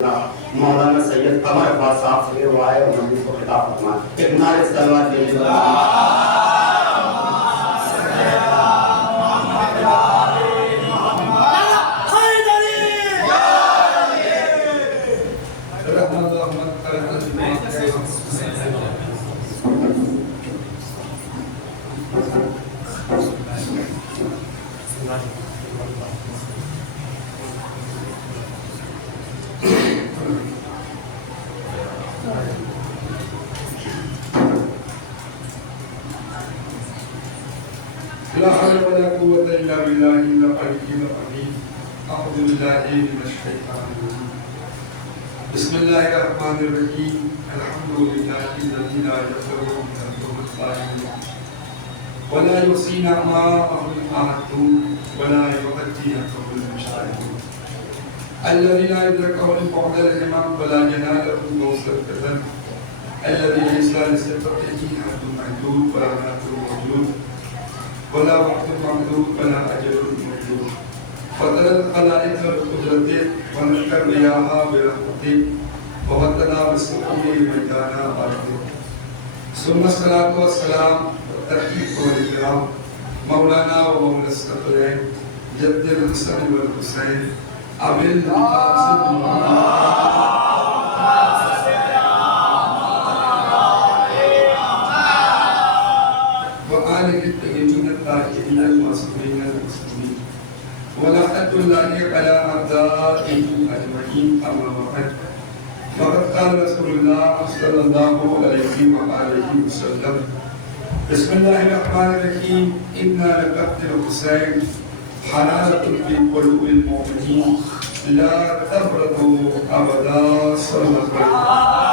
مولانا سید قمر عباس صاحب سے وہ آئے اور مجلس کو خطاب فرمائے. ایک نعرہ سلوات دیجیے. لا حول ولا قوة إلا بالله العلي العظيم. أعوذ بالله من الشيطان الرجيم. بسم الله الرحمن الرحيم. الحمد لله الذي لا يخلو من القوم الظالمين ولا يحصي نعماءه الأحد ولا يغطي نفسه المشاهدون الذي لا يدركه البعد الإمام ولا يناله غوث الفتن الذي ليس لصفته حد محدود ولا نفس موجود ولا وقت محدود ولا أجل موجود فضل الخلائق بقدرته ونشكر رياها برحمته ووطنا بسقوه ميدانا أرضه ثم الصلاة والسلام والتحقيق والإكرام مولانا ومولى الثقلين جد الحسن والحسين أبي القاسم وآله الطيبين الطاهرين المعصومين المسلمين ولعنة الله على أعدائه أجمعين أما بعد فقد قال رسول الله صلى الله عليه وآله وسلم بسم الله الرحمن الرحيم إنا لقتل الحسين حرارة في قلوب المؤمنين لا تبردوا أبدا صلى الله عليه وسلم.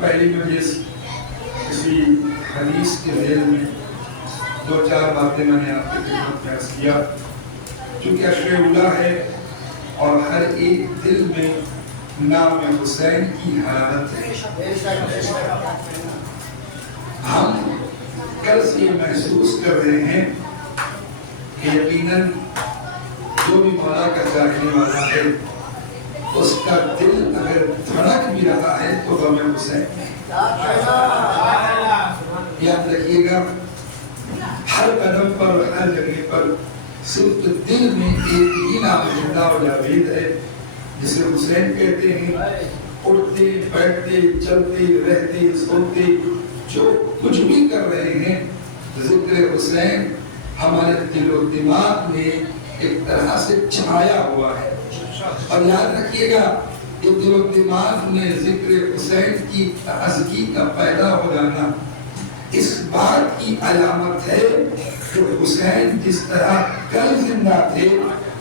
پہلی مجلس کسی حدیث کے ذیل میں دو چار باتیں میں نے آپ کی خدمت میں عرض کیا. چونکہ عشر اولا ہے اور ہر ایک دل میں نام حسین کی حرارت ہے. ہم کل سے یہ محسوس کر رہے ہیں کہ یقیناً جو بھی مولا کا چاہنے والا ہے اس کا دل اگر دھڑک بھی رہا ہے تو غم حسین ہے. یاد رکھیے گا ہر قدم پر اور ہر جگہ پر صرف دل میں ایک ہی نام زندہ و جاوید ہے جسے حسین کہتے ہیں. اٹھتے بیٹھتے چلتے رہتے سوتے جو کچھ بھی کر رہے ہیں ذکر حسین ہمارے دل و دماغ میں ایک طرح سے چھایا ہوا ہے. اور یاد رکھیے گا کہ دل و دماغ میں ذکر حسین کی تازگی کا پیدا ہو جانا اس بات کی علامت ہے کہ حسین جس طرح کل زندہ تھے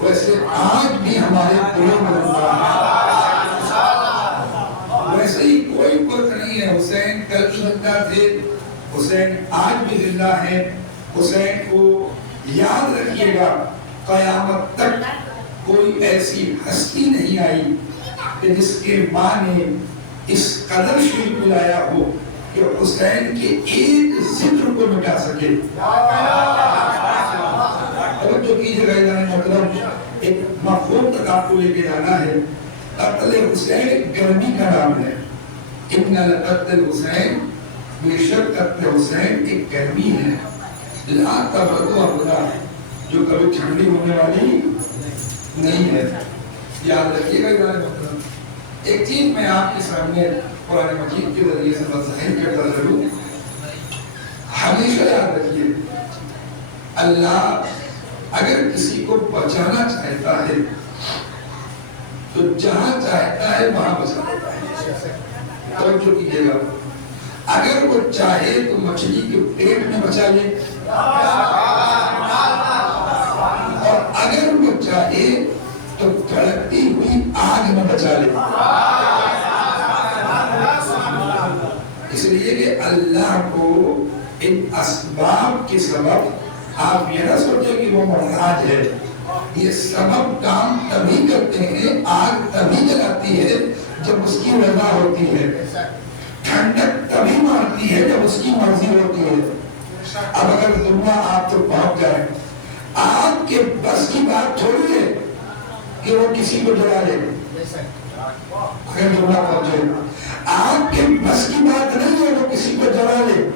ویسے آج بھی ہمارے دلوں میں زندہ ہے. ویسے ہی کوئی فرق نہیں ہے. حسین کل زندہ تھے, حسین آج بھی زندہ ہے. حسین کو یاد رکھیے گا قیامت تک کوئی ایسی ہستی نہیں آئی کہ جس کے ماں نے اس قدر شریف ملایا ہو کہ حسین کے ایک ذکر کو مٹا سکے. توجہ کیجیے گا جانے مطلب ایک مفہوم تک آپ کو لے کے جانا ہے. قتل حسین گرمی کا نام ہے. ابن قتل حسین بے شک قتل حسین ایک گرمی ہے. لا تبردو ابدا جو کبھی ٹھنڈی ہونے والی نہیں ہے. یاد رکھیے گا جانے مطلب ایک چیز میں آپ کے سامنے قرآن مجید کے ذریعے سے ظاہر کرتا ضرور. ہمیشہ یاد رکھیے اللہ اگر کسی کو بچانا چاہتا ہے تو جہاں چاہتا ہے وہاں بچا دیتا ہے. توجہ کیجیے گا اگر وہ چاہے تو مچھلی کے پیٹ میں بچا لے اور اگر وہ چاہے تو بھڑکتی ہوئی آگ میں بچا لے. اس لیے کہ اللہ کو ان اسباب کے سبب آپ یہ نہ سوچیں کہ وہ محتاج ہے. یہ سبب کام تبھی کرتے ہیں, آگ تبھی جلاتی ہے جب اس کی رضا ہوتی ہے. ٹھنڈک تبھی مارتی ہے جب اس کی مرضی ہوتی ہے. اب اگر دنیا آپ تک پہنچ جائے, آپ کے بس کی بات تھوڑی ہے کہ وہ کسی کو جلا لے. اگر دنیا پہنچے, آپ کے بس کی بات نہیں ہے وہ کسی کو جلا لے,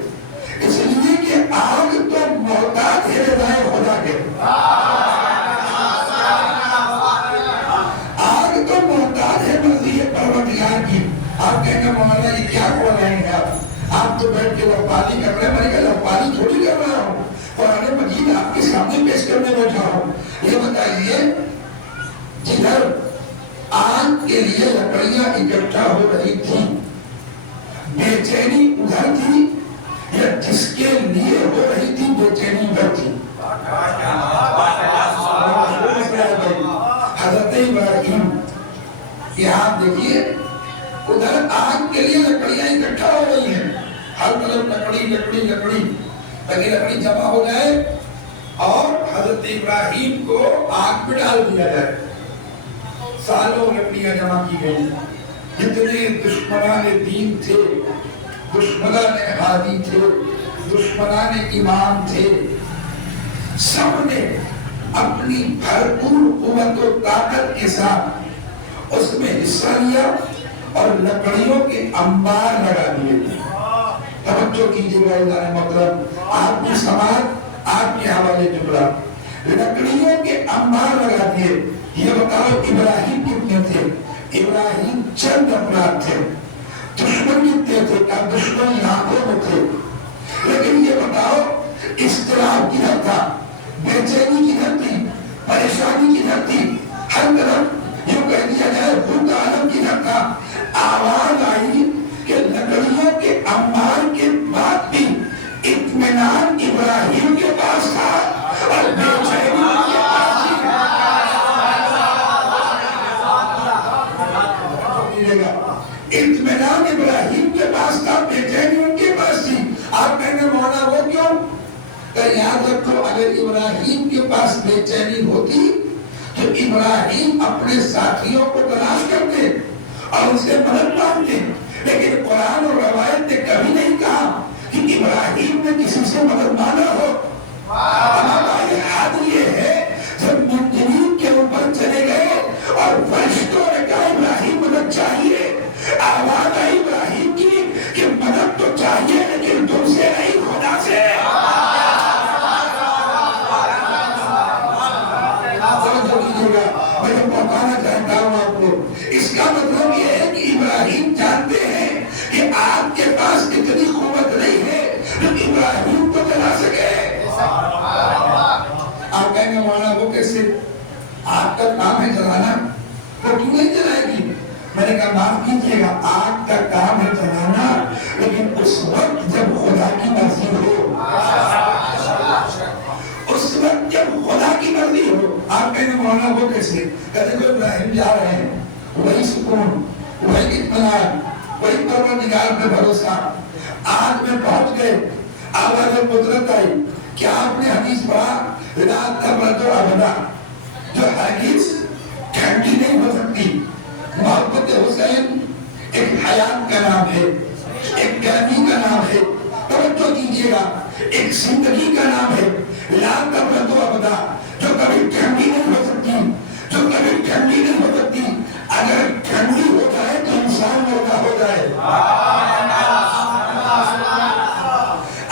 اس لیے کہ آگ تو محتاج ہے رضائے خدا کے. آگ تو محتاج ہے مرضی پروردگار کی. آپ کہیں گے مولانا یہ کیا بول رہے ہیں آپ تو بیٹھ کے لفظی کر رہے ہیں. میں نے کہا لفظی تھوڑی کر رہا ہوں, قرآن مجید آپ کے سامنے پیش کرنے بیٹھا ہوں. یہ بتائیے جدھر آگ کے لیے لکڑیاں اکٹھا ہو رہی تھی, بے چینی ادھر تھی یا جس کے لیے ہو رہی تھی بے چینی ادھر تھی؟ حضرت ابراہیم یہاں دیکھیے, ادھر آگ کے لیے لکڑیاں اکٹھا ہو رہی ہیں, ہر طرف لکڑی لکڑی لکڑی تاکہ لکڑی جمع ہو جائے اور حضرت ابراہیم کو آگ میں ڈال دیا جائے. سالوں لکڑیاں جمع کی گئی. جتنے دشمنان دین تھے, دشمنان ہادی تھے, دشمنان ایمان تھے, سب نے اپنی بھرپور قوت و طاقت کے ساتھ اس میں حصہ لیا اور لکڑیوں کے انبار لگا دیے. توجہ کیجیے گا ادارے محترم, آپ کی سماعت آپ کے حوالے جملہ, لکڑیوں کے انبار لگا دیے. یہ بتاؤ ابراہیم کتنے تھے؟ ابراہیم چند افراد تھے. دشمن کتنے تھے؟ دشمن لاکھوں میں تھے. لیکن یہ بتاؤ اضطراب کدھر تھا, بے چینی کدھر تھی, پریشانی کدھر تھی؟ ہر طرف یوں کہہ دیا جائے خود عالم کدھر تھا؟ آواز آئی کہ لکڑیوں کے انبار کے بعد بھی اطمینان ابراہیم کے پاس تھا اور بے چینی ان کے پاس تھی. اطمینان ابراہیم کے پاس تھا, بے چینی ان کے پاس تھی. آپ کہیں گے مولانا وہ کیوں؟ کہ یاد رکھو اگر ابراہیم کے پاس بے چینی ہوتی تو ابراہیم اپنے ساتھیوں کو تلاش کرتے اور ان سے مدد مانگتے. لیکن قرآن اور روایت نے کبھی نہیں کہا کہ ابراہیم نے کسی سے مدد مانگا ہو. ہمارا حد یہ ہے جب منجنین کے اوپر چلے گئے اور فرشتوں نے کہا ابراہیم مدد چاہیے, آواز آئی ابراہیم کی کہ مدد تو چاہیے لیکن تم سے نہیں, خدا سے. میں بتانا چاہتا ہوں آپ کو, اس کا مطلب یہ ہے کہ ابراہیم جانتے ہیں کہ آپ کے پاس اتنی قوت نہیں ہے جو ابراہیم کو جلا سکے. آپ کہیں گے مولانا وہ کیسے؟ آپ کا کام ہے جلانا, وہ کیوں نہیں جلائے گی؟ میں نے کہا معاف کیجیے گا, آگ کا کام ہے جلانا لیکن اس وقت جب خدا کی مرضی ہو, اس وقت جب خدا کی مرضی ہو. آپ کہیں گے مولانا وہ کیسے؟ کہتے ہیں ابراہیم جا رہے ہیں, وہی سکون, وہی اطمینان, وہی پروردگار پہ بھروسہ. آگ میں پہنچ گئے, آواز قدرت آئی. کیا آپ نے حدیث پڑھا لا تبرد ابدا, جو حدیث ٹھنڈی نہیں ہو سکتی. محبت حسین ایک حیات کا نام ہے, ایک گرمی کا نام ہے. توجہ کیجیے گا, ایک زندگی کا نام ہے. لا تبرد ابدا, جو کبھی ٹھنڈی نہیں ہو سکتی, جو کبھی ٹھنڈی نہیں ہو سکتی. اگر ٹھنڈی ہو جائے تو انسان مردہ ہو جائے,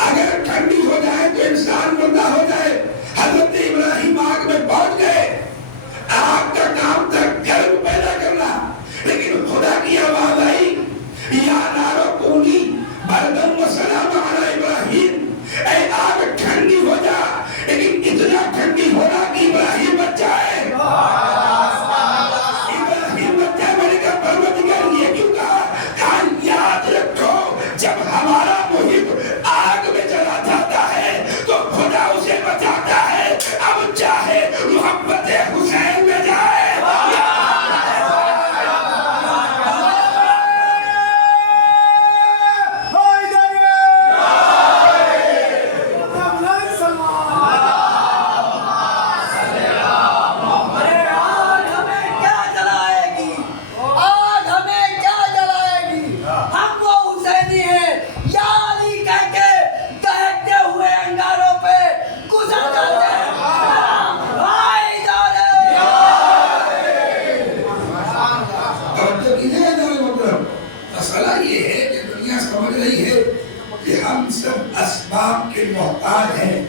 اگر ٹھنڈی ہو جائے تو انسان مردہ ہو جائے. حضرت ابراہیم آگ میں پہنچ گئے. آگ کا کام تھا گرم پیدا کرنا, لیکن خدا کی آواز آئی یا نارو کونی بردم و سلام علی ابراہیم, اے آگ ٹھنڈی ہو جا لیکن اتنا ٹھنڈی ہونا کہ ابراہیم بچ جائے. ابراہیم بچ جائے. میں نے کہا پروردگار یہ کیوں کہا؟ یاد رکھو جب ہمارا محب آگ میں چلا جاتا ہے تو خدا اسے بچاتا ہے. اب چاہے محبت حسین میں جائے. آج ہمیں کیا جلائے گی؟ ہم وہ حسینی دنیا سمجھ رہی ہے کہ ہم سب اسباب کے محتاج ہیں،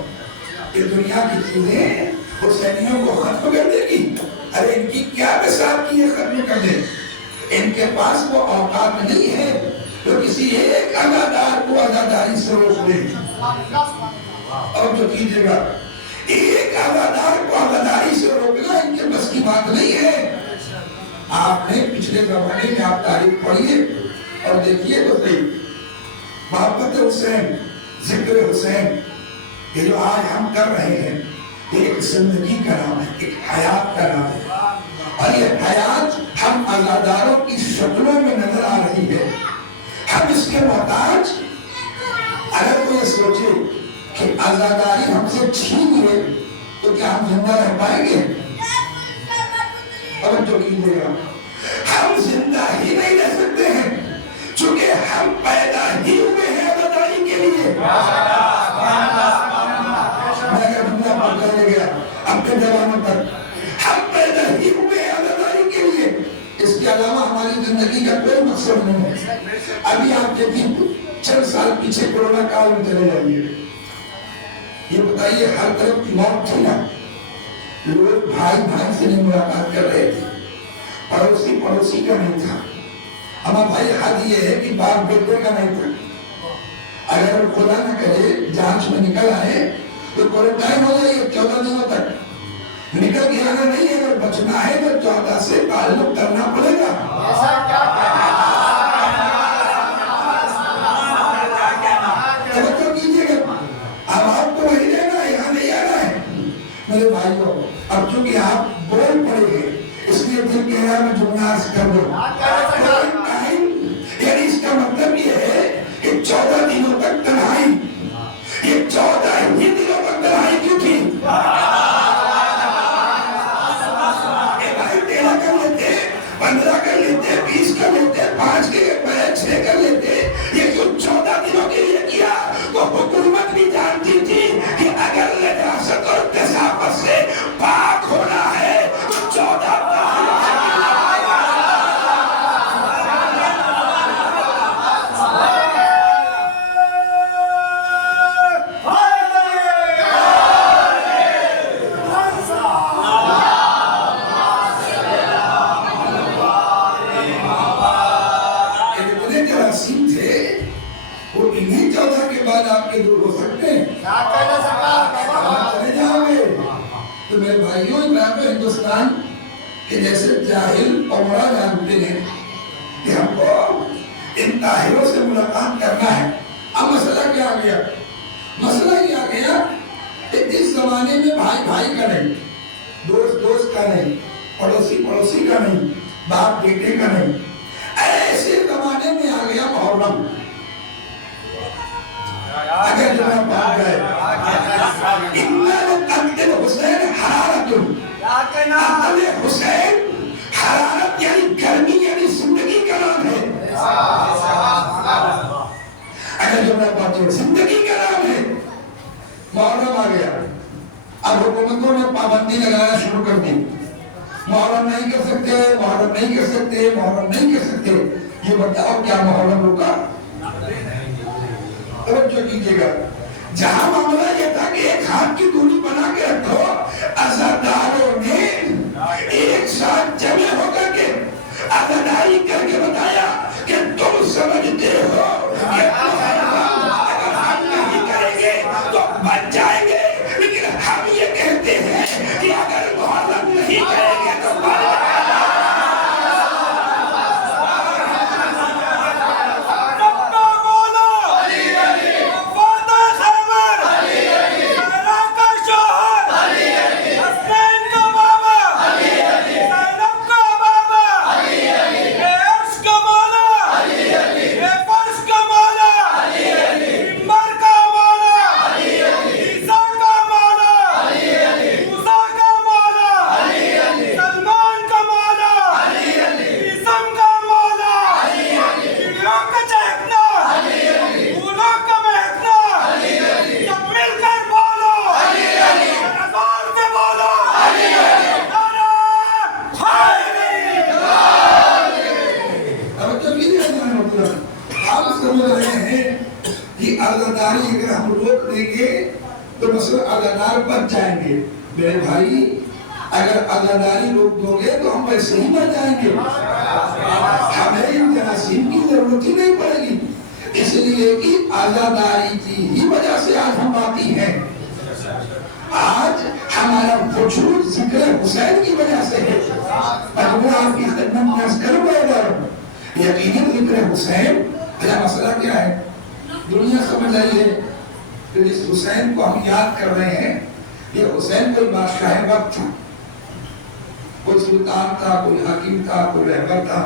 کہ دنیا کی چیزیں حسینیوں کو ختم کر دے گی. ارے ان کی کیا بساط کی ہے ختم کر دے؟ ان کے پاس وہ اوقات نہیں ہے جو کسی ایک ادادار کو اداداری سے روک دے. اور جو کیجیے گا، ایک ادادار کو اداداری سے روکنا ان کے بس کی بات نہیں ہے. آپ نے پچھلے زمانے میں آپ تاریخ پڑھیے اور دیکھیے تو صحیح، محبت حسین، ذکر حسین، یہ جو آج ہم کر رہے ہیں یہ ایک زندگی کا نام ہے، ایک حیات کا نام ہے. اور یہ حیات ہم ازاداروں کی شکلوں میں نظر آ رہی ہے. ہم اس کے محتاج. اگر کوئی سوچے کہ ازاداری ہم سے چھین لے تو کیا ہم زندہ رہ پائیں گے؟ اور جو کیجیے گا، ہم زندہ ہی نہیں رہ سکتے ہیں چونکہ ہم پیدا ہی ہوئے ہیں ازاداری کے لیے. میں اگر جملہ پڑھ لے گیا اپنے زبانوں پر، ہم پیدا ہی ہوئے ہیں ازاداری کے لیے. اس کے علاوہ ہماری زندگی کا کوئی مقصد نہیں ہے. ابھی آپ دیکھیں چند سال پیچھے کورونا کال میں چلے جائیے، یہ بتائیے ہر طرف کی موت تھی نا، لوگ بھائی بھائی سے نہیں ملاقات کر رہے تھے، پڑوسی پڑوسی کا نہیں تھا. ہمارا بھائی حد یہ ہے کہ باپ بیٹے کا نہیں تھا. اگر خدا نہ کرے جانچ میں نکل آئے تو کوارنٹائن ہو جائیے 14 دنوں تک. نکل کے آنا نہیں ہے، اگر بچنا ہے تو 14 سے تعلق کرنا پڑے گا. توجہ کیجیے گا، اب آپ کو وہی رہنا ہے، یہاں نہیں آنا ہے. میرے بھائیوں، اب چونکہ آپ بول پڑے گے اس لیے دل کہہ رہا میں جملہ عرض کر دوں. یعنی اس کا مطلب یہ ہے کہ 14 دنوں تک تنہائی. یہ 14 ہی دنوں تک تنہائی کیوں تھی؟ یہ بھائی 13 کر لیتے، 15 کر لیتے، 20 کر لیتے، 5 کے بجائے 6 کر لیتے. یہ کیوں 14 دنوں کے لیے کیا؟ تو حکومت بھی جانتی تھی کہ اگر نجاست اور کثافت سے پاک ہونا ہے تو 14 آپ کے دور ہو سکتے ہیں. چلے جاؤ گے تو میرے بھائیوں، ہندوستان کے جیسے جاہل اور بڑا جانتے ہیں کہ ہم کو ان طاہروں سے ملاقات کرنا ہے. اب مسئلہ کیا آ گیا؟ مسئلہ یہ آ گیا کہ اس زمانے میں بھائی بھائی کا نہیں، دوست دوست کا نہیں، پڑوسی پڑوسی کا نہیں، باپ بیٹے کا نہیں. ایسے زمانے میں آ گیا محرم. اگر جناب پاک گئے قتل حسین حرارت، قتل حسین حرارت یعنی گرمی، یعنی زندگی کا نام ہے. اگر جناب پاک زندگی کا نام ہے. محرم آ گیا، اب حکومتوں نے پابندی لگانا شروع کر دی. محرم نہیں کر سکتے، محرم نہیں کر سکتے، محرم نہیں کر سکتے. یہ بتاؤ کیا محرم رکا؟ توجہ کیجیے گا، جہاں معاملہ یہ تھا کہ ایک ہاتھ کی دوری بنا کے رکھو، عزاداروں نے ایک ساتھ جمع ہو کر کے عزاداری کر کے بتایا کہ تم سمجھتے ہو کہ اگر ہم نہیں کریں گے تو بچ جائیں گے، لیکن ہم یہ کہتے ہیں کہ اگر محرم نہیں کریں گے تو بچ جائیں گے. سمجھ رہے ہیں کہ عزاداری اگر ہم روک دیں گے تو مثلا عزادار بچ جائیں گے. میرے بھائی اگر عزاداری روک دو گے تو ہم ویسے ہی بچ جائیں گے. ہمیں ان جراثیم کی ضرورت ہی نہیں پڑے گی. اس لیے کہ عزاداری کی ہی وجہ سے آج ہم باقی ہیں. آج ہمارا وجود ذکر حسین کی وجہ سے ہے. میں آپ کی خدمت میں عرض کروں گا یقیناً ذکر حسین کا مسئلہ کیا ہے؟ دنیا سمجھ رہی ہے کہ جس حسین کو ہم یاد کر رہے ہیں یہ حسین کوئی بادشاہ وقت تھا, کوئی سلطان تھا, کوئی حاکم تھا, کوئی رہبر تھا,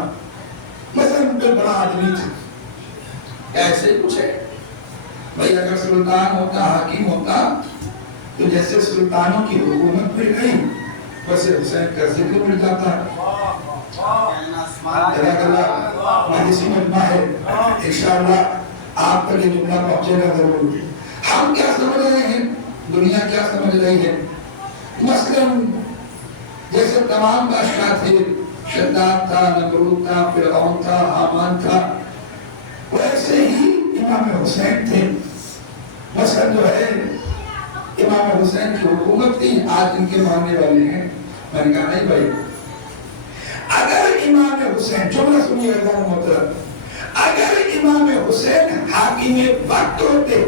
مثلا کوئی بڑا آدمی تھا. ایسے کچھ ہے بھائی. اگر سلطان ہوتا, حاکم ہوتا تو جیسے سلطانوں کی حکومت مل گئی ویسے حسین کا ذکر مل جاتا ہے. جزاک اللہ. مجلسی مجمع ہے, انشاءاللہ آپ تک یہ جملہ پہنچے گا ضرور. ہم کیا سمجھ رہے ہیں, دنیا کیا سمجھ رہی ہے؟ مثلا جیسے تمام بادشاہ تھے, شداد تھا, نمرود تھا, فرعون تھا, حامان تھا, ویسے ہی امام حسین تھے. مثلا جو ہے امام حسین کی حکومت تھی, آج ان کے ماننے والے ہیں. میں نے کہا نہیں بھائی, اگر امام حسین, جملہ سنیے گا محترم, اگر امام حسین حاکم وقت ہوتے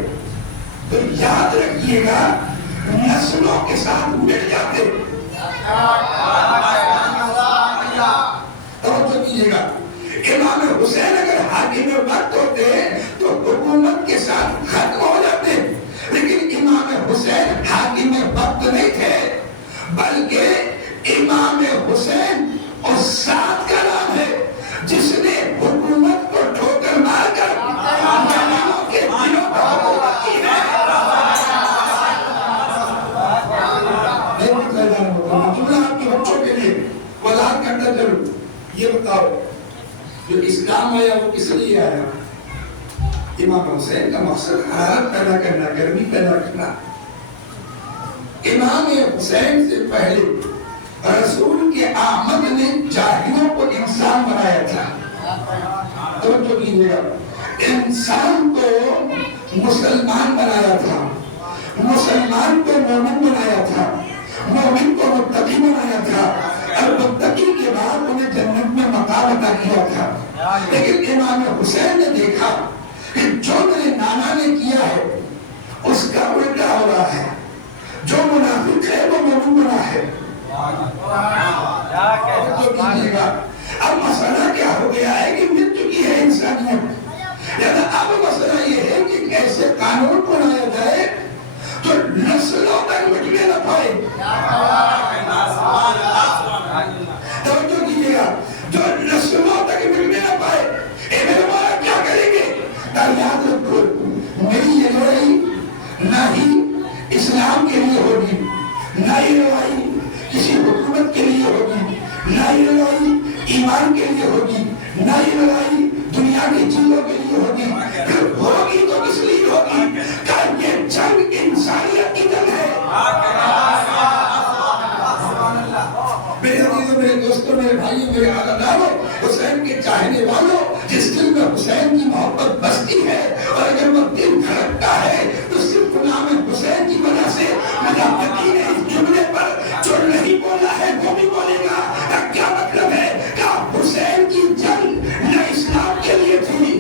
تو یاد رکھیے گا نسلوں کے ساتھ مٹ جاتے. توجہ کیجیے گا, امام حسین اگر حاکم وقت ہوتے تو حکومت کے ساتھ ختم ہو جاتے. لیکن امام حسین حاکم وقت نہیں تھے, بلکہ امام حسین اس ذات کا نام ہے جس نے حکومت کو ٹھوکر مار کر مسلمانوں کے دلوں پر حکومت کی ہے. جملہ آپ کے بچوں کے لیے وضاحت کرنا ضرور. یہ بتاؤ جو اسلام آیا وہ کس لیے آیا؟ امام حسین کا مقصد حرارت پیدا کرنا, گرمی پیدا کرنا. امام حسین سے پہلے رسول کے آمد نے جاہلوں کو انسان بنایا تھا. توجہ کیجیے گا, انسان کو مسلمان بنایا تھا, مسلمان کو مومن بنایا تھا, مومن کو متقی بنایا تھا, اور متقی کے بعد انہیں جنت میں مقام عطا کیا تھا. لیکن امام حسین نے دیکھا کہ جو میرے نانا نے کیا ہے اس کا الٹا ہو رہا ہے, جو منافق ہے وہ مومن بنا ہے. تو کیجیے گا, اب مسئلہ کیا ہو گیا ہے کہ مٹ چکی ہے انسانیت. یعنی اب مسئلہ یہ ہے کہ ایسے قانون بنایا جائے جو نسلوں تک مٹنے نہ پائے. توجہ کیجیے گا, جو نسلوں تک مٹنے نہ پائے. میرے مولا کیا کریں گے؟ یاد رکھو, میری یہ لڑائی نہ ہی اسلام کے لیے ہوگی, نہ ہی لڑائی کسی حکومت کے لیے ہوگی, نہ ہی لڑائی ایمان کے لیے ہوگی, نہ ہی لڑائی دنیا کی چیزوں کے لیے ہوگی. ہوگی تو کس لیے ہوگی کہ یہ جنگ انسانیت کی جنگ ہے. میرے عزیزوں, میرے دوستوں, میرے بھائیوں, میرے عزاداروں, حسین کے چاہنے والوں, جس دل میں حسین کی محبت بستی ہے اور اگر وہ دل دھڑکتا ہے تو صرف نام حسین کی وجہ سے. منافقین نے اس جملے پر جو نہیں بولا ہے وہ بھی بولے گا. کیا مطلب ہے کہ حسین کی جنگ نہ اسلام کے لیے تھی,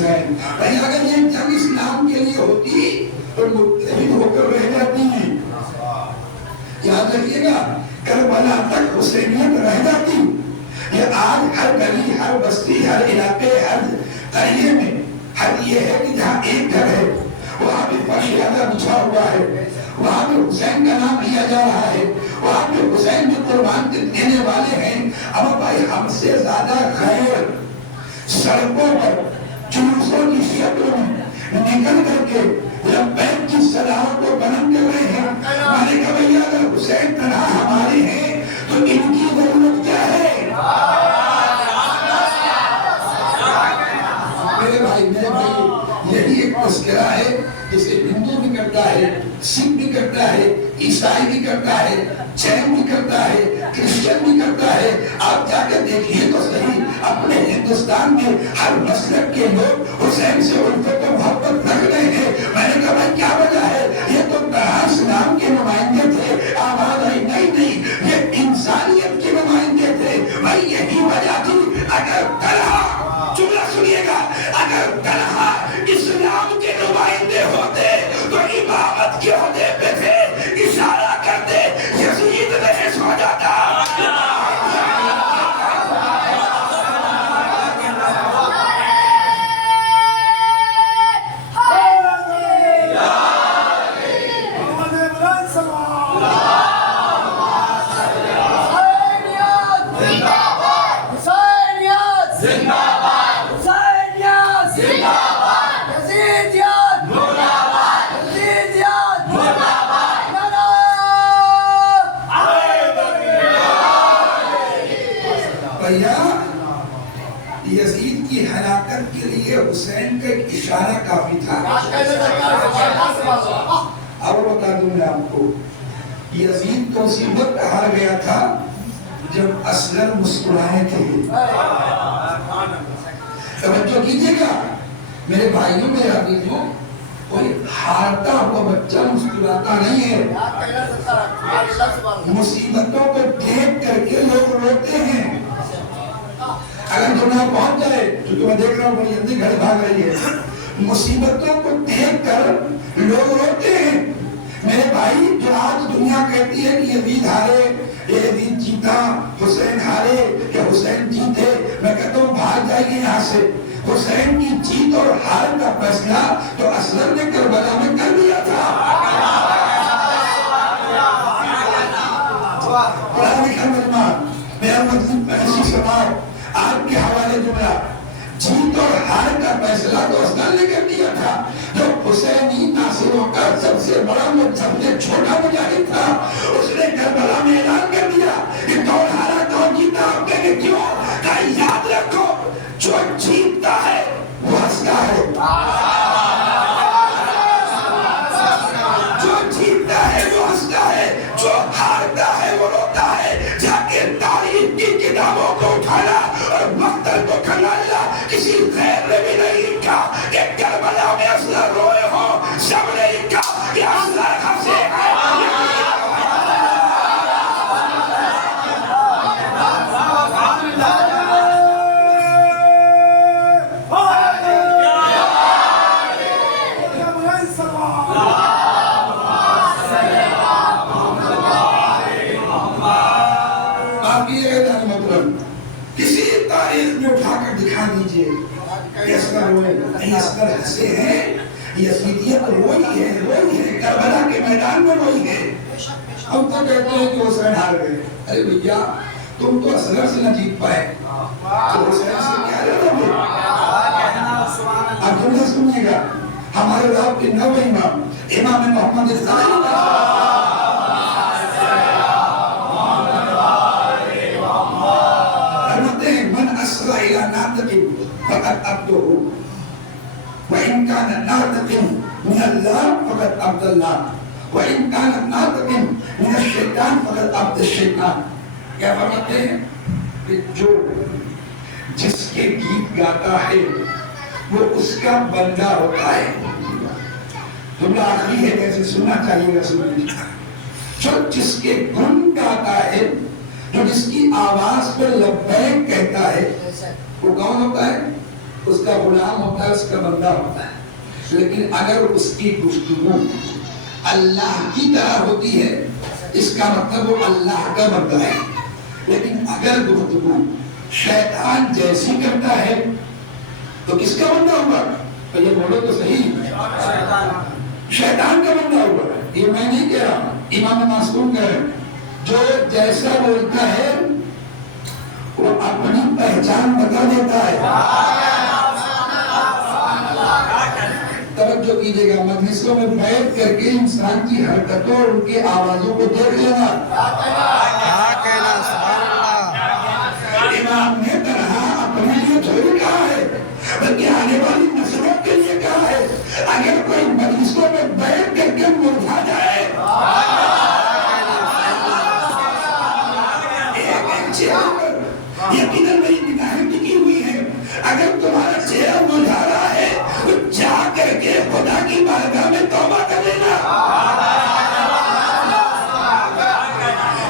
حسین. بھائی اگر یہ جنگ اسلام کے لیے ہوتی تو متحد ہو کر رہ جاتی ہیں. یاد رکھیے گا کربلا تک حسینیت رہ جاتی. یہ آج ہر گلی ہر بستی ہر علاقے ہر قریے میں ہر یہ ہے کہ جہاں ایک گھر ہے وہاں پہ فریادہ بچھا ہوا ہے, وہاں پہ حسین کا نام لیا جا رہا ہے, وہاں پہ حسین جو قربان دینے والے ہیں. اب بھائی ہم سے زیادہ غیر سڑکوں پر جلوسوں کی شکل میں نکل کر کے لبیک کی صداؤں کو بلند کر رہے ہیں. میں نے کہا بھئی اگر حسین تنہا ہمارے ہیں تو ان کی ضرورت کیا ہے؟ میرے بھائی یہی ایک تذکرہ ہے جسے ہندو بھی کرتا ہے, سکھ بھی کرتا ہے, عیسائی بھی کرتا ہے, جین بھی کرتا ہے, کرسچن بھی کرتا ہے. آپ جا کے دیکھیے تو صحیح اپنے ہندوستان میں ہر مسلک کے لوگ حسین سے الفت و محبت رکھ رہے ہیں. میں نے کہا بھائی کیا وجہ ہے؟ یہ تو اسلام کے نمائندے تھے, آواز آئی نہیں, یہ انسانیت کے نمائندے تھے. بھائی یہی وجہ تھی. اگر طلحہ, جملہ سنیے گا, اگر طلحہ اسلام کے نمائندے ہوتے تو امامت کے عہدے پہ تھے, اشارہ کرتے یزید نہیں سو جاتا. یزید کی ہلاکت کے لیے حسین کا ایک اشارہ کافی تھا. اب بتا دوں میں آپ کو, یزید تو اسی وقت ہار گیا تھا جب اسلم مسکرائے تھے. توجہ کیجیے گا میرے بھائیوں, میرے عزیزوں, کوئی ہارتا ہوا بچہ مسکراتا نہیں ہے. مصیبتوں کو دیکھ کر کے لوگ روتے ہیں. اگر دنیا پہنچ جائے, کیونکہ میں دیکھ رہا ہوں بڑی جلدی گھر بھاگ رہی ہے, مصیبتوں کو دیکھ کر لوگ روتے ہیں. میرے بھائی جو آج دنیا کہتی ہے کہ یزید ہارے, یزید جیتا, حسین ہارے کہ حسین جیتے, میں کہتا ہوں بھاگ جائے گی یہاں سے. حسین کی جیت اور ہار کا فیصلہ تو اسلم نے کربلا میں کر دیا تھا. قرآن کا مجمع, میرا مطلب ایسی سماعت, آپ کے حوالے جملہ, جیت اور ہار کا فیصلہ تو اسلم نے کر دیا تھا. جو حسینی ناصروں کا سب سے بڑا سب سے چھوٹا مجاہد تھا, اس نے کربلا میں اعلان کر دیا کہ کون ہارا کون جیتا. آپ کہیں کیوں؟ کہ یاد رکھو جو جیتتا ہے وہ ہنستا ہے, جو جیتتا ہے وہ ہنستا ہے, جو ہارتا ہے وہ روتا ہے. جا کے تاریخ کی کتابوں کو اٹھانا اور مقتل کو کھنگالنا کسی غیر نے بھی نہیں لکھا کہ کربلا میں اصغر روئے ہو. سب نے لکھا کہ اصغر ہنسے ہیں. کسی تاریخ میں اٹھا کر دکھا دیجئے کہ اصغر روئے, نہیں اصغر ہنسے ہیں. یزیدیت روئی ہے, کربلا کے میدان میں روئی ہے. ہم تو کہتے ہیں کہ حسین ہار گئے. ارے بھیا تم تو اصغر سے نہ جیت پائے تو حسین سے کیا لڑو گے؟ اب جملہ سنیے گا, ہمارے رب کے نویں امام, امام محمد فقط عبده وإن كان ناطق من الله فقط عبد الله وإن كان ناطق من الشيطان فقط عبد الشيطان. کیا فرماتے ہیں کہ جو جس کے گیت گاتا ہے وہ اس کا بندہ ہوتا ہے. جملہ آخری ہے, جیسے سننا چاہیے گا سنیے. جو جس کے گن گاتا ہے, جو جس کی آواز پر لبیک کہتا ہے, وہ کون ہوتا ہے؟ اس کا غلام ہوتا ہے، اس کا بندہ ہوتا ہے. لیکن اگر اس کی گفتگو اللہ کی طرح ہوتی ہے اس کا مطلب وہ اللہ کا بندہ ہے. لیکن اگر گفتگو شیطان جیسی کرتا ہے تو کس کا بندہ ہوگا؟ تو یہ بولو تو صحیح، شیطان کا بندہ ہوگا. یہ میں نہیں کہہ رہا ہوں، امام معصوم کہہ رہے ہیں. جو جیسا بولتا ہے وہ اپنی پہچان بتا دیتا ہے. توجہ کیجیے گا، مجلسوں میں بیٹھ کر کے انسان کی حرکتوں اور ان کی آوازوں کو دیکھ لینا. امام نے طرح اپنے لیے تھوڑی کہا ہے بلکہ آنے والی نسلوں کے لیے کہا ہے. اگر کوئی مجلسوں میں بیٹھ کر کے مرجھا جائے، یقیناً میری نگاہیں ٹکی ہوئی ہیں، اگر تمہارا چہرہ مرجھا رہا ہے تو جا کر کے خدا کی بارگاہ میں توبہ کر لینا.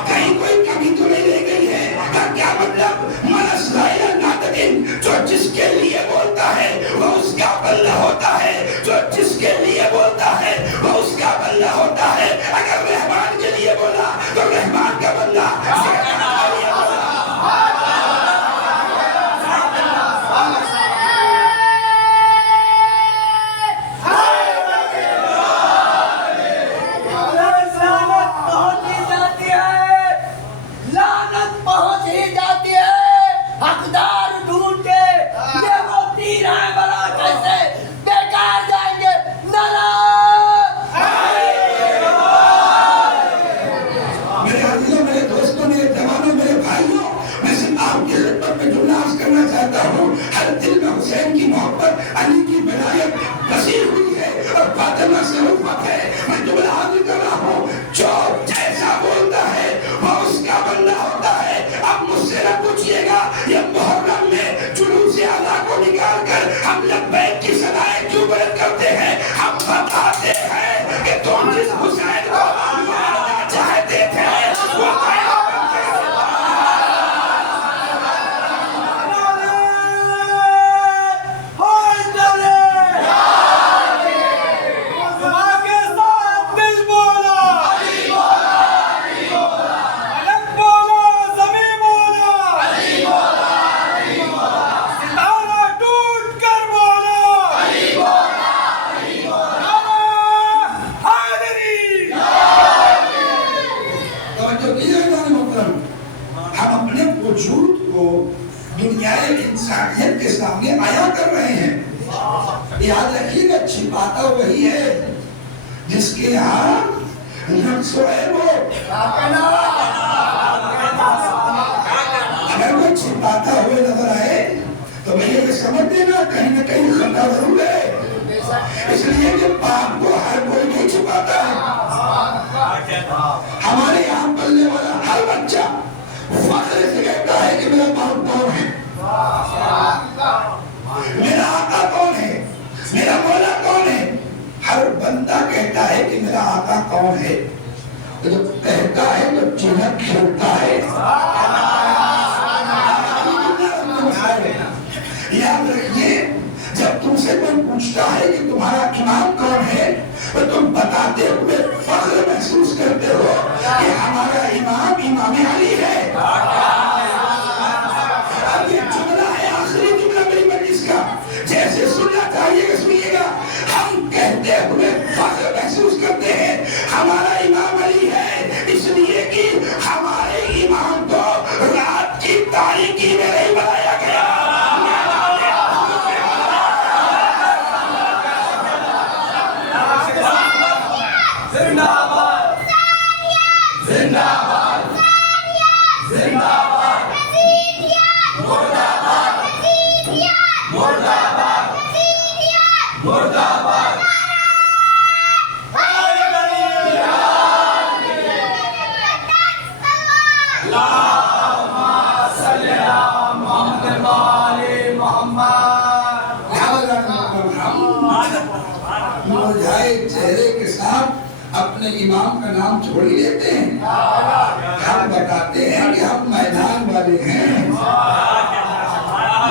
کہیں کوئی کمی تو نہیں رہ گئی ہے. کیا مطلب؟ جو جس کے لیے بولتا ہے وہ اس کا بندہ ہوتا ہے، جو جس کے لیے بولتا ہے وہ اس کا بندہ ہوتا ہے. اگر رحمان کے لیے بولا تو رحمان کا بندہ، حسین کی محبت، علی کی ولایت کثیر ہوئی ہے اور فاطمہ سے الفت ہے. میں جملہ حاضر کر رہا ہوں، جو جیسا بولتا ہے وہ اس کا بندہ ہوتا ہے. اب مجھ سے نہ پوچھئے گا یہ محرم میں جلوس اعلیٰ کو نکال کر ہم لبیک کی صدائیں کیوں بلند کرتے ہیں. ہم بتاتے ہیں کہ تم جس حسین کو مارنا چاہتے تھے وہ انسانیت کے سامنے آیا کر رہے ہیں. یاد رکھیے گا چھپاتا وہی ہے جس کے یہاں نفس ہے. وہ اگر وہ چھپاتا ہوئے نظر آئے تو بھئی یہ سمجھ دینا کہیں نہ کہیں خطا ضرور ہے. اس لیے کہ پاپ کو ہر کوئی نہیں چھپاتا ہے. ہمارے یہاں پلنے والا ہر بچہ فخر سے کہتا ہے کہ میرا باپ کون ہے، میرا آقا کون ہے، میرا مولا کون ہے. ہر بندہ کہتا ہے کہ میرا آقا کون ہے. تو جب کہتا ہے تو چہرہ کھلتا ہے. یاد رکھیے جب تم سے کوئی پوچھتا ہے کہ تمہارا امام کون ہے تو تم بتاتے ہوئے فخر محسوس کرتے ہو کہ ہمارا امام امام علی ہے. اب یہ جملہ ہے آخری جملہ میری مجلس کا، جیسے سننا چاہیے کہ سنیے گا. ہم کہتے ہوئے فخر محسوس کرتے ہیں ہمارا امام علی ہے، اس لیے کہ ہمارے امام کو رات کی تاریکی میں نہیں بنایا گیا. چہرے کے ساتھ اپنے امام کا نام چھوڑ لیتے ہیں. ہم بتاتے ہیں کہ ہم میدان والے ہیں.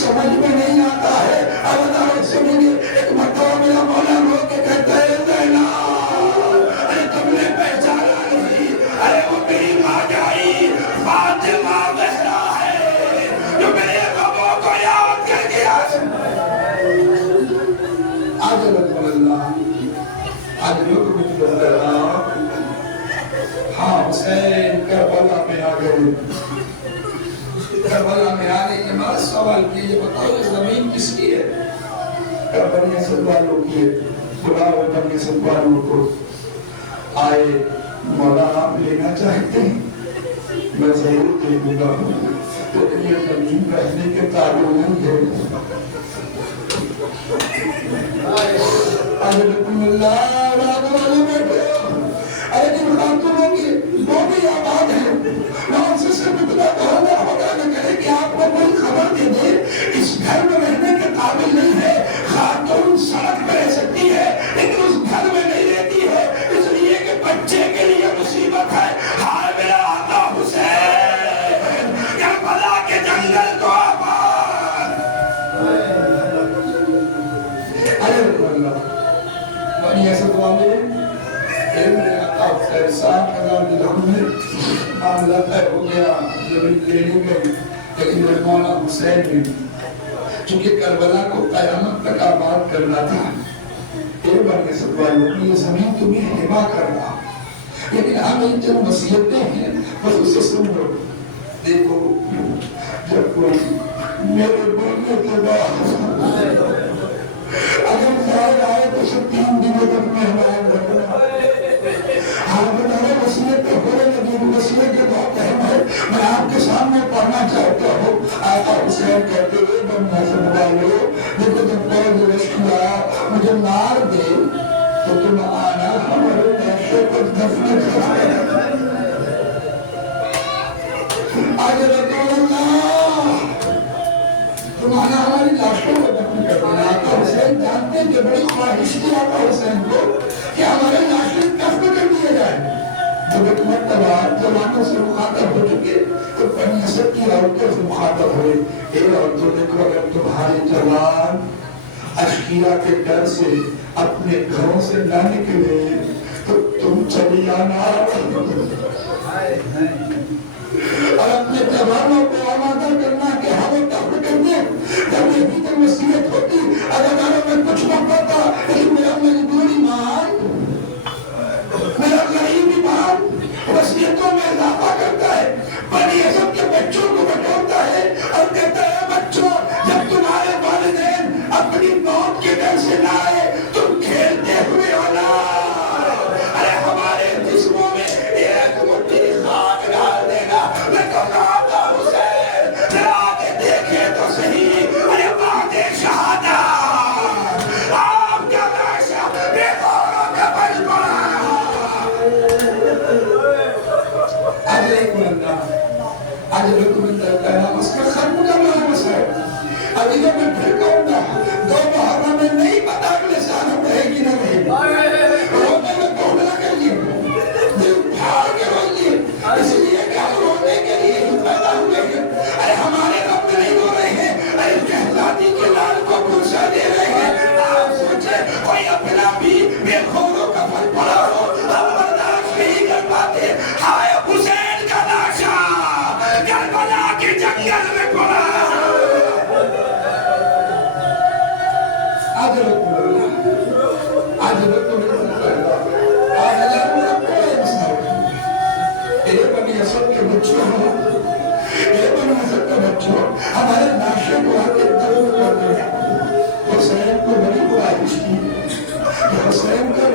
سمجھ میں نہیں آتا ہے. اب ادارت سنیں گے, ایک مرتبہ میرا مولا رو کے کہتا ہے زینب ارے تم نے پہچانا نہیں, ارے وہ میری ماں جائی فاطمہ زہرا ہے جو میرے غموں کو یاد کر کے آج رسول اللہ آج لوگ ہاں حسین کربلا میں آ گئے. کربلا میں آنے کے بعد سوال کیے, یہ بتاؤ یہ زمین کس کی ہے؟ بنی اسد والوں کی ہے. بلاؤ بنی اسد والوں کو. آئے, مولا آپ لینا چاہتے ہیں؟ میں ضرور دے دوں گا, تو یہ زمین رہنے کے قابل نہیں ہے. رحمۃ اللہ رات والے بیٹھے, ارے جن خاتونوں کی وہ بھی آباد ہے, میں ان سے صرف اتنا کہوں گا خدا نہ کرے کہ آپ کو کوئی خبر دے دے اس گھر میں رہنے کے قابل نہیں ہے. خاتون سڑک پہ رہ سکتی ہے لیکن اس گھر میں نہیں رہتی ہے, اس لیے کہ بچے کے لیے مصیبت ہے. ہائے میرا آقا حسین کربلا کے جنگل کو آباد. ارے اللہ بنی اسد والے میرے آقا حسین 60,000 درہم میں معاملہ طے ہو گیا, زمین لینے گئی. لیکن میرے مولا حسین بھی چونکہ کربلا کو قیامت تک آباد کرنا تھا, اے بنی اسد والوں یہ زمین تمہیں ہبہ کر رہا, لیکن ہمیں چند وصیتیں ہیں بس اسے سن لو. دیکھو جب کوئی میرے بولنے کے بعد اگر خیال آئے تو 3 دنوں تک مہمان رکھنا. ہاں بتانا وصیتیں ہونے لگی, وصیت کے بہت اہم ہے, میں آپ کے سامنے پڑھنا چاہتا ہوں. آقا حسین کہتے ہوئے بنی اسد والوں دیکھو جب قید رشک کیا مجھے مار دے تو تم آنا ہمارے نیشے کو دفن کرنا. آج رسول اللہ تمہارا ہماری لاشوں کو دفن کر دینا. آقا حسین جانتے کہ بڑی خواہش تھی آقا حسین کو کہ ہمارے لاشیں دفن کر دیے جائیں. جب ایک مرتبہ جوانوں سے مخاطب ہو چکے تو بنی اسد کی عورتوں سے مخاطب ہوئے. اے عورتوں دیکھو, اگر تمہارے جوان اشکیہ کے ڈر سے اپنے گھروں سے نہ نکلے تو تم چلی آنا اور اپنے جوانوں کو آمادہ کرنا کہ ہمیں دفن کر دیں. جب یہ بھی تک وصیت ہوتی اگر میں کچھ نہ پاتا لیکن میرا مجبور ایمان, میرا غریب ایمان وصیتوں میں اضافہ کرتا ہے. بنی اسد کے بچوں کو بٹورتا ہے اور کہتا ہے بچوں جب تمہارے والدین اپنی موت کے ڈر سے نہ آئے تم کھیلتے ہوئے ہونا. ارے ہمارے جسموں میں ایک مٹھی خاک ڈال دینا. میں کہا آقا حسین ذرا آگے دیکھے تو صحیح, ارے بعد شہادت آپ کا لاشا بے غور و کفن پڑا. آج رکھو اللہ, آج رکھو اللہ کہنا اس کا ختم کرنا مسئلہ. ابھی جب میں پھر کہوں گا 2 محرم میں نہیں پتا اگلے سال ہم رہے گی نہ رہے گی. رونے میں کوڑنا کریے, دل پھاڑ کے روئیے, اس لیے کہ ہم رونے کے لیے ہی پیدا ہوئے ہیں. ارے ہمارے رب نہیں رو رہے ہیں, ارے شہزادی کے لال کو پرسا دے رہے ہیں. آپ سوچیں کوئی اپنا بھی بے خور و کفن پڑا ہو ہم برداشت نہیں کر پاتے. ہائے حسین کا لاشا کربلا کے جنگل میں پڑا. آج رکھو اللہ, آج رکھو اللہ, آج اللہ کوئی مسئلہ. اے بنی اسد کے بچوں, اے بنی اسد کے بچوں, ہمارے لاشیں کو آگے دفن کر دیں. حسین کو بڑی خواہش کی کہ حسین کا